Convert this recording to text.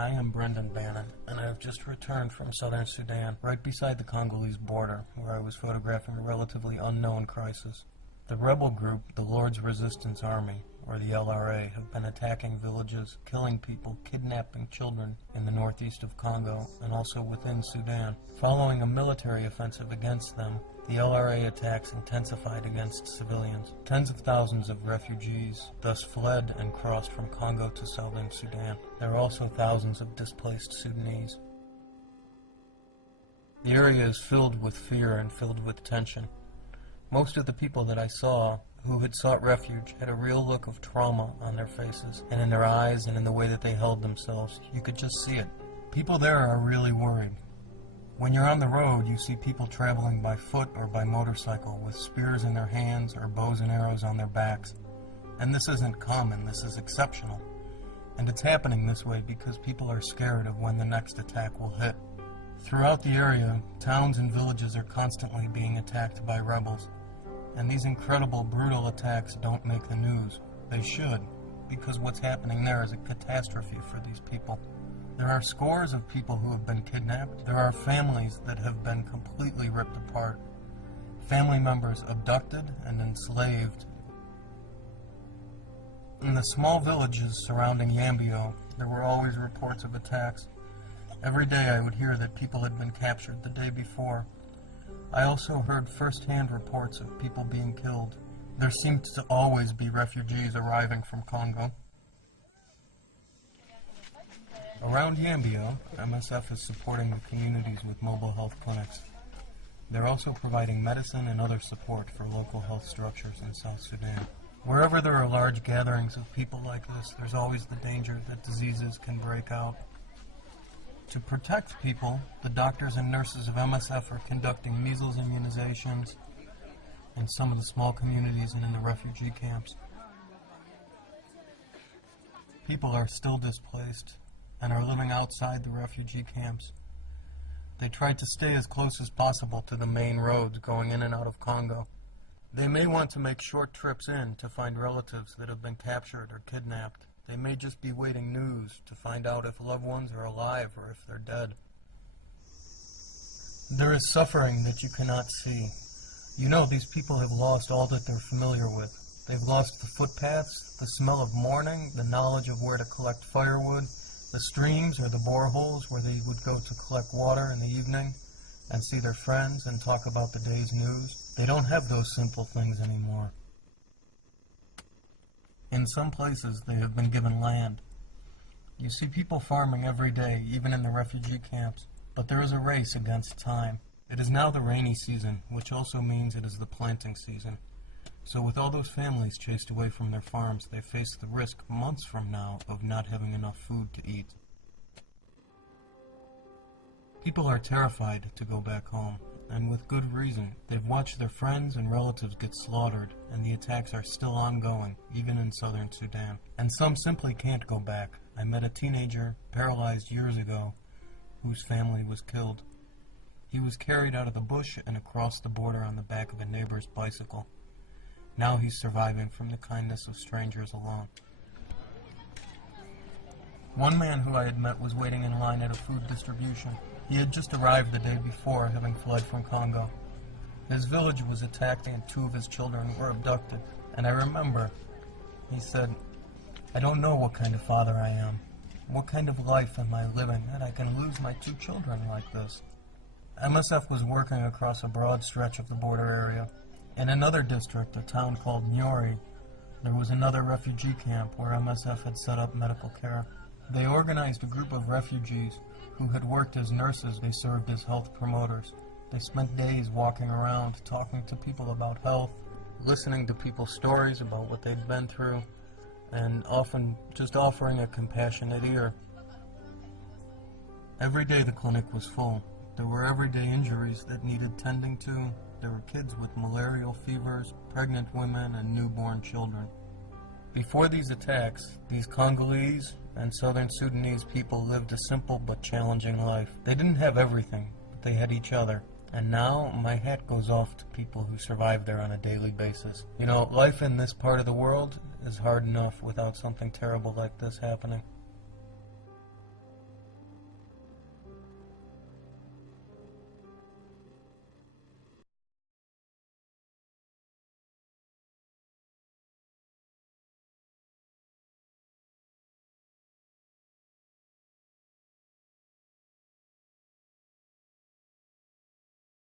I am Brendan Bannon, and I have just returned from southern Sudan, right beside the Congolese border, where I was photographing a relatively unknown crisis. The rebel group, the Lord's Resistance Army, or the LRA, have been attacking villages, killing people, kidnapping children in the northeast of Congo, and also within Sudan. Following a military offensive against them, the LRA attacks intensified against civilians. Tens of thousands of refugees thus fled and crossed from Congo to southern Sudan. There are also thousands of displaced Sudanese. The area is filled with fear and filled with tension. Most of the people that I saw who had sought refuge had a real look of trauma on their faces, and in their eyes and in the way that they held themselves. You could just see it. People there are really worried. When you're on the road, you see people traveling by foot or by motorcycle with spears in their hands or bows and arrows on their backs. And this isn't common, this is exceptional. And it's happening this way because people are scared of when the next attack will hit. Throughout the area, towns and villages are constantly being attacked by rebels. And these incredible, brutal attacks don't make the news. They should, because what's happening there is a catastrophe for these people. There are scores of people who have been kidnapped. There are families that have been completely ripped apart. Family members abducted and enslaved. In the small villages surrounding Yambio, there were always reports of attacks. Every day I would hear that people had been captured the day before. I also heard first-hand reports of people being killed. There seemed to always be refugees arriving from Congo. Around Yambio, MSF is supporting the communities with mobile health clinics. They're also providing medicine and other support for local health structures in South Sudan. Wherever there are large gatherings of people like this, there's always the danger that diseases can break out. To protect people, the doctors and nurses of MSF are conducting measles immunizations in some of the small communities and in the refugee camps. People are still displaced and are living outside the refugee camps. They tried to stay as close as possible to the main roads going in and out of Congo. They may want to make short trips in to find relatives that have been captured or kidnapped. They may just be waiting news to find out if loved ones are alive or if they're dead. There is suffering that you cannot see. You know, these people have lost all that they're familiar with. They've lost the footpaths, the smell of morning, the knowledge of where to collect firewood, the streams or the boreholes where they would go to collect water in the evening and see their friends and talk about the day's news. They don't have those simple things anymore. In some places, they have been given land. You see people farming every day, even in the refugee camps, but there is a race against time. It is now the rainy season, which also means it is the planting season. So with all those families chased away from their farms, they face the risk months from now of not having enough food to eat. People are terrified to go back home, and with good reason. They've watched their friends and relatives get slaughtered, and the attacks are still ongoing, even in southern Sudan. And some simply can't go back. I met a teenager, paralyzed years ago, whose family was killed. He was carried out of the bush and across the border on the back of a neighbor's bicycle. Now he's surviving from the kindness of strangers alone. One man who I had met was waiting in line at a food distribution. He had just arrived the day before, having fled from Congo. His village was attacked and 2 of his children were abducted. And I remember, he said, "I don't know what kind of father I am. What kind of life am I living that I can lose my 2 children like this?" MSF was working across a broad stretch of the border area. In another district, a town called Nyori, there was another refugee camp where MSF had set up medical care. They organized a group of refugees who had worked as nurses. They served as health promoters. They spent days walking around, talking to people about health, listening to people's stories about what they'd been through, and often just offering a compassionate ear. Every day the clinic was full. There were everyday injuries that needed tending to. There were kids with malarial fevers, pregnant women, and newborn children. Before these attacks, these Congolese and southern Sudanese people lived a simple but challenging life. They didn't have everything, but they had each other. And now, my hat goes off to people who survive there on a daily basis. You know, life in this part of the world is hard enough without something terrible like this happening.